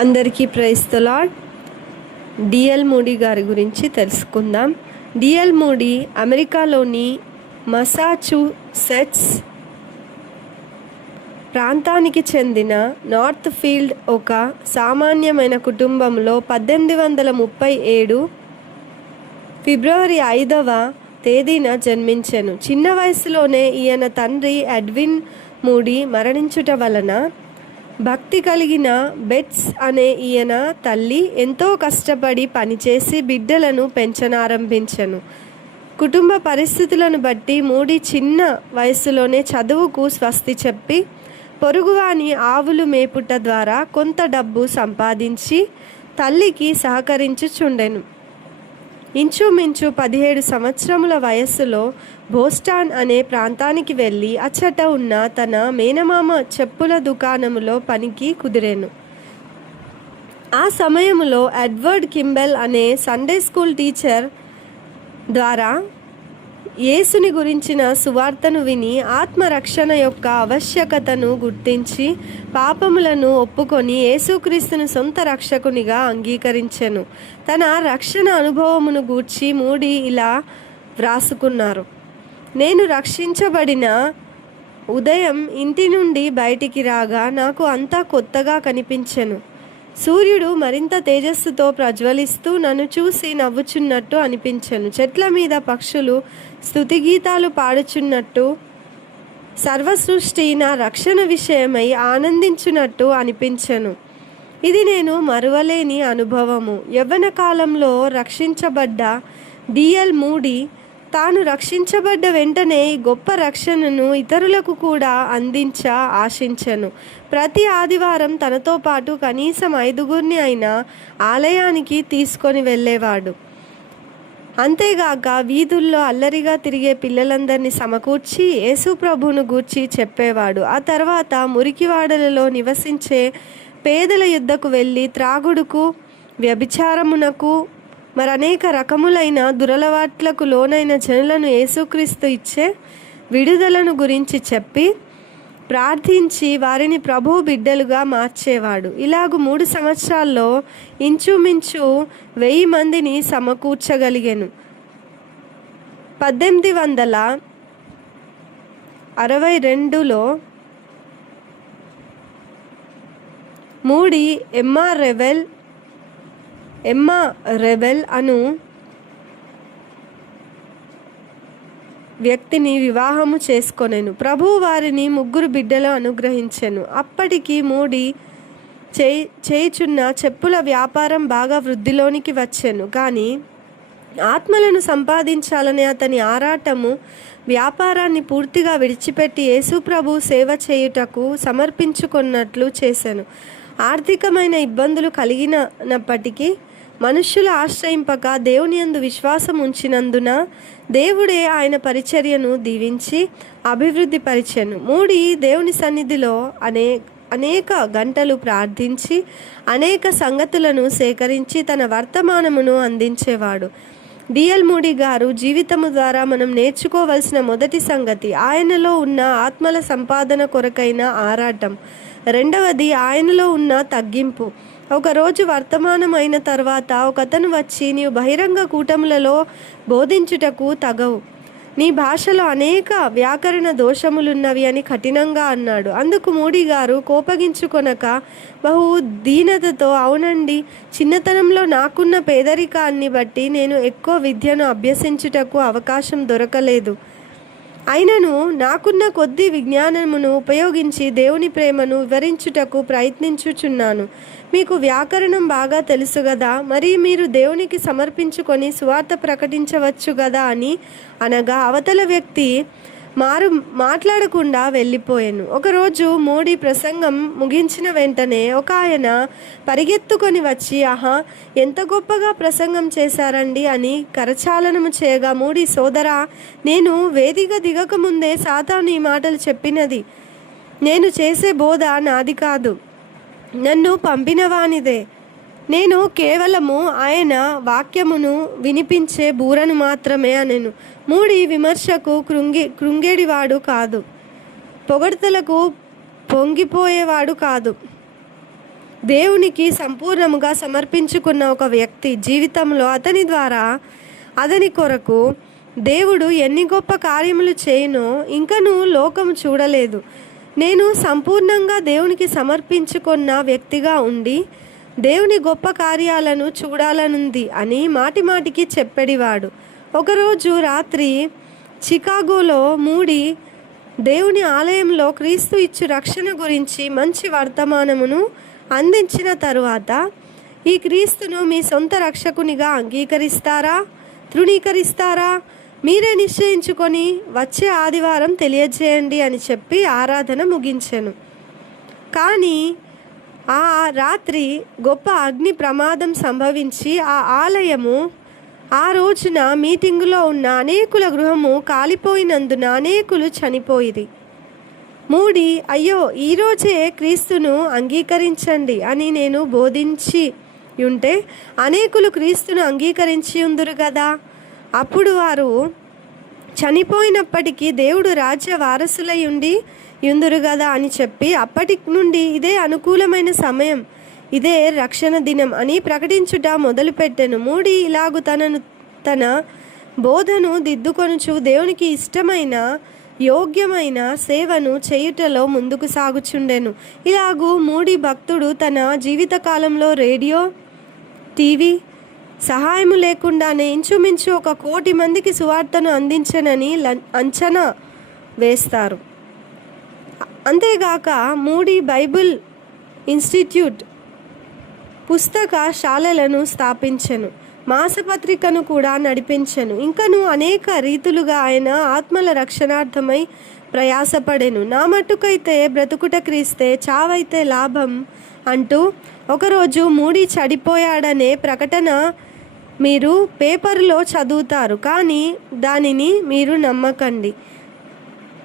అందరికీ praise the lord. DL Moody గారి గురించి తెలుసుకుందాం. డిఎల్ మూడీ అమెరికాలోని మసాచుసెట్స్ ప్రాంతానికి చెందిన నార్త్ ఫీల్డ్ ఒక సామాన్యమైన కుటుంబంలో 1837 ఫిబ్రవరి 5వ తేదీన జన్మించెను. చిన్న వయసులోనే ఈయన తండ్రి ఎడ్విన్ మూడీ మరణించుట వలన భక్తి కలిగిన బెట్స్ అనే ఈయన తల్లి ఎంతో కష్టపడి పనిచేసి బిడ్డలను పెంచనారంభించెను. కుటుంబ పరిస్థితులను బట్టి మూడీ చిన్న వయసులోనే చదువుకు స్వస్తి చెప్పి పొరుగువాని ఆవులు మేపుట ద్వారా కొంత డబ్బు సంపాదించి తల్లికి సహకరించుచుండెను. ఇంచుమించు 17 సంవత్సరముల వయస్సులో బోస్టాన్ అనే ప్రాంతానికి వెళ్ళి అచ్చట ఉన్న తన మేనమామ చెప్పుల దుకాణములో పనికి కుదిరెను. ఆ సమయంలో ఎడ్వర్డ్ కింబెల్ అనే సండే స్కూల్ టీచర్ ద్వారా యేసుని గురించిన సువార్తను విని ఆత్మరక్షణ యొక్క ఆవశ్యకతను గుర్తించి పాపములను ఒప్పుకొని యేసుక్రీస్తును సొంత రక్షకునిగా అంగీకరించెను. తన రక్షణ అనుభవమును గూర్చి మూడీ ఇలా వ్రాసుకున్నారు: నేను రక్షించబడిన ఉదయం ఇంటి నుండి బయటికి రాగా నాకు అంతా కొత్తగా కనిపించెను. సూర్యుడు మరింత తేజస్సుతో ప్రజ్వలిస్తూ నన్ను చూసి నవ్వుచున్నట్టు అనిపించెను. చెట్ల మీద పక్షులు స్తుతిగీతాలు పాడుచున్నట్టు, సర్వసృష్టి నా రక్షణ విషయమై ఆనందించున్నట్టు అనిపించెను. ఇది నేను మరువలేని అనుభవము. యవ్వన కాలంలో రక్షించబడ్డ డిఎల్ మూడీ తాను రక్షించబడ్డ వెంటనే ఈ గొప్ప రక్షణను ఇతరులకు కూడా ఆశించెను. ప్రతి ఆదివారం తనతో పాటు కనీసం 5గురిని అయినా ఆలయానికి తీసుకొని వెళ్ళేవాడు. అంతేగాక వీధుల్లో అల్లరిగా తిరిగే పిల్లలందరినీ సమకూర్చి యేసు ప్రభువును గూర్చి చెప్పేవాడు. ఆ తర్వాత మురికివాడలలో నివసించే పేదల యుద్ధకు వెళ్ళి త్రాగుడుకు, వ్యభిచారమునకు, మరనేక రకములైన దురలవాట్లకు లోనైన జనులను యేసుక్రీస్తు ఇచ్చే విడుదలను గురించి చెప్పి ప్రార్థించి వారిని ప్రభు బిడ్డలుగా మార్చేవాడు. ఇలాగూ 3 సంవత్సరాల్లో ఇంచుమించు 1000 మందిని సమకూర్చగలిగాను. 1862లో మూడీ ఎమ్మా రెవెల్ అను వ్యక్తిని వివాహము చేసుకొనెను. ప్రభువు వారిని 3 బిడ్డలు అనుగ్రహించెను. అప్పటికి మూడీ చేయుచున్న చెప్పుల వ్యాపారం బాగా వృద్ధిలోనికి వచ్చెను. కానీ ఆత్మలను సంపాదించాలనే అతని ఆరాటము వ్యాపారాన్ని పూర్తిగా విడిచిపెట్టి యేసు ప్రభు సేవ చేయుటకు సమర్పించుకున్నట్లు చేశాను. ఆర్థికమైన ఇబ్బందులు కలిగినప్పటికీ మనుష్యులు ఆశ్రయింపక దేవుని యందు విశ్వాసం ఉంచినందున దేవుడే ఆయన పరిచర్యను దీవించి అభివృద్ధి పరిచెను. మూడీ దేవుని సన్నిధిలో అనేక గంటలు ప్రార్థించి అనేక సంగతులను సేకరించి తన వర్తమానమును అందించేవాడు. డిఎల్ మూడీ గారు జీవితము ద్వారా మనం నేర్చుకోవలసిన మొదటి సంగతి ఆయనలో ఉన్న ఆత్మల సంపాదన కొరకైన ఆరాటం. రెండవది ఆయనలో ఉన్న తగ్గింపు. ఒకరోజు వర్తమానం అయిన తర్వాత ఒకతను వచ్చి, నీవు బహిరంగ కూటములలో బోధించుటకు తగవు, నీ భాషలో అనేక వ్యాకరణ దోషములున్నవి అని కఠినంగా అన్నాడు. అందుకు మూడీ గారు కోపగించుకొనక బహు దీనతతో, అవునండి, చిన్నతనంలో నాకున్న పేదరికాన్ని బట్టి నేను ఎక్కువ విద్యను అభ్యసించుటకు అవకాశం దొరకలేదు. అయినను నాకున్న కొద్ది విజ్ఞానమును ఉపయోగించి దేవుని ప్రేమను వివరించుటకు ప్రయత్నించుచున్నాను. మీకు వ్యాకరణం బాగా తెలుసు గదా, మరి మీరు దేవునికి సమర్పించుకొని సువార్త ప్రకటించవచ్చు గదా అని అనగా అవతల వ్యక్తి మాట్లాడకుండా వెళ్ళిపోయాను. ఒకరోజు మూడీ ప్రసంగం ముగించిన వెంటనే ఒక ఆయన పరిగెత్తుకొని వచ్చి, ఆహా, ఎంత గొప్పగా ప్రసంగం చేశారండి అని కరచాలనము చేయగా, మూడీ, సోదరా, నేను వేదిక దిగకముందే సాతాను ఈ మాటలు చెప్పినది. నేను చేసే బోధ నాది కాదు, నన్ను పంపిన వానిదే. నేను కేవలము ఆయన వాక్యమును వినిపించే బూరను మాత్రమే అనెను. మూడీ విమర్శకు కృంగేడివాడు కాదు, పొగడ్తలకు పొంగిపోయేవాడు కాదు. దేవునికి సంపూర్ణముగా సమర్పించుకున్న ఒక వ్యక్తి జీవితంలో అతని ద్వారా అతని కొరకు దేవుడు ఎన్ని గొప్ప కార్యములు చేయునో ఇంకనూ లోకం చూడలేదు. నేను సంపూర్ణంగా దేవునికి సమర్పించుకున్న వ్యక్తిగా ఉండి దేవుని గొప్ప కార్యాలను చూడాలనుంది అని మాటిమాటికి చెప్పేవాడు. ఒకరోజు రాత్రి చికాగోలో మూడి దేవుని ఆలయంలో క్రీస్తు ఇచ్చు రక్షణ గురించి మంచి వర్తమానమును అందించిన తరువాత, ఈ క్రీస్తును మీ సొంత రక్షకునిగా అంగీకరిస్తారా, తృణీకరిస్తారా, మీరే నిశ్చయించుకొని వచ్చే ఆదివారం తెలియజేయండి అని చెప్పి ఆరాధన ముగించెను. కానీ ఆ రాత్రి గొప్ప అగ్ని ప్రమాదం సంభవించి ఆ ఆలయము ఆ రోజున మీటింగులో ఉన్న అనేకుల గృహము కాలిపోయినందున అనేకులు చనిపోయిరి. మూడి అయ్యో ఈరోజే క్రీస్తును అంగీకరించండి అని నేను బోధించి ఉంటే అనేకులు క్రీస్తును అంగీకరించి ఉందురు కదా, అప్పుడు వారు చనిపోయినప్పటికీ దేవుడు రాజ్య వారసులై ఉందురు కదా అని చెప్పి అప్పటి నుండి ఇదే అనుకూలమైన సమయం, ఇదే రక్షణ దినం అని ప్రకటించుట మొదలుపెట్టెను. మూడి ఇలాగు తన బోధను దిద్దుకొనుచు దేవునికి ఇష్టమైన యోగ్యమైన సేవను చేయుటలో ముందుకు సాగుచుండెను. ఇలాగూ మూడి భక్తుడు తన జీవితకాలంలో రేడియో, టీవీ సహాయము లేకుండానే ఇంచుమించు 1,00,00,000 మందికి సువార్తను అందించనని అంచనా వేస్తారు. అంతేగాక మూడి బైబిల్ ఇన్స్టిట్యూట్ పుస్తక శాలలను స్థాపించెను, మాసపత్రికను కూడా నడిపించెను. ఇంకను అనేక రీతులుగా ఆయన ఆత్మల రక్షణార్థమై ప్రయాసపడెను. నా మట్టుకైతే బ్రతుకుట క్రీస్తే, చావైతే లాభం అంటూ ఒకరోజు మూడి చడిపోయాడనే ప్రకటన మీరు పేపర్లో చదువుతారు, కానీ దానిని మీరు నమ్మకండి.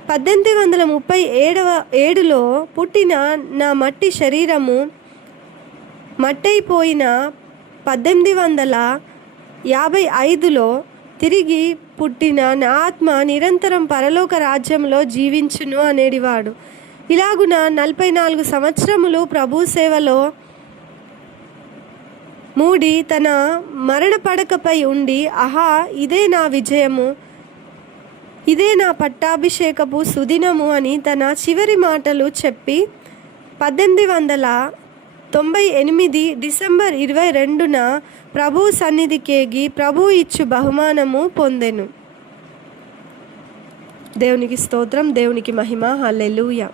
1837లో పుట్టిన నా మట్టి శరీరము మట్టయిపోయిన 1855లో తిరిగి పుట్టిన నా ఆత్మ నిరంతరం పరలోక రాజ్యంలో జీవించును అనేడివాడు. ఇలాగున 44 సంవత్సరములు ప్రభు సేవలో మూడి తన మరణ పడకపై ఉండి, ఆహా ఇదే నా విజయము, ఇదే నా పట్టాభిషేకపు సుదినము అని తన చివరి మాటలు చెప్పి 1898 డిసెంబర్ 22న ప్రభు సన్నిధికేగి ప్రభు ఇచ్చు బహుమానము పొందెను. దేవునికి స్తోత్రం, దేవునికి మహిమ. హల్లెలూయా.